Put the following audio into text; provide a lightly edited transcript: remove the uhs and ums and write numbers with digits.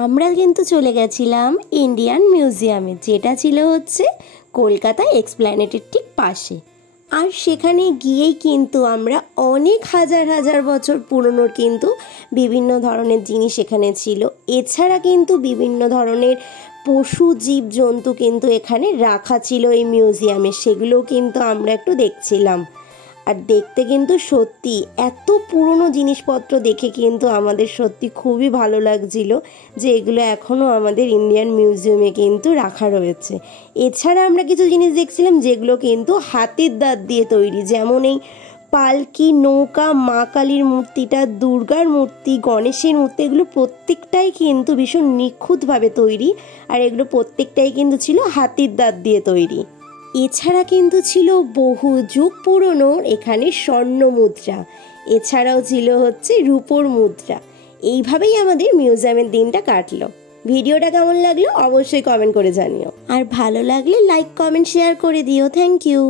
আমরা কিন্তু চলে গেছিলাম ইন্ডিয়ান মিউজিয়ামে, যেটা ছিল হচ্ছে কলকাতা এক্সপ্ল্যানেটের ঠিক পাশে। আর সেখানে গিয়েই কিন্তু আমরা অনেক হাজার হাজার বছর পুরনোর কিন্তু বিভিন্ন ধরনের জিনিস এখানে ছিল। এছাড়া কিন্তু বিভিন্ন ধরনের পশু জীব জন্তু কিন্তু এখানে রাখা ছিল এই মিউজিয়ামে, সেগুলোও কিন্তু আমরা একটু দেখছিলাম। আর দেখতে কিন্তু সত্যি এত পুরনো জিনিসপত্র দেখে কিন্তু আমাদের সত্যি খুবই ভালো লাগছিল যে এগুলো এখনও আমাদের ইন্ডিয়ান মিউজিয়ামে কিন্তু রাখা রয়েছে। এছাড়া আমরা কিছু জিনিস দেখছিলাম যেগুলো কিন্তু হাতির দাঁত দিয়ে তৈরি, যেমন এই পালকি, নৌকা, মা কালীর মূর্তিটা, দুর্গার মূর্তি, গণেশের মূর্তি, এগুলো প্রত্যেকটাই কিন্তু ভীষণ নিখুঁতভাবে তৈরি। আর এগুলো প্রত্যেকটাই কিন্তু ছিল হাতির দাঁত দিয়ে তৈরি। এছাড়া কিন্তু ছিল বহু যুগ পুরনো এখানে স্বর্ণ মুদ্রা, এছাড়াও ছিল হচ্ছে রূপোর মুদ্রা। এইভাবেই আমাদের মিউজিয়ামের দিনটা কাটলো। ভিডিওটা কেমন লাগলো অবশ্যই কমেন্ট করে জানিও, আর ভালো লাগলে লাইক, কমেন্ট, শেয়ার করে দিও। Thank you.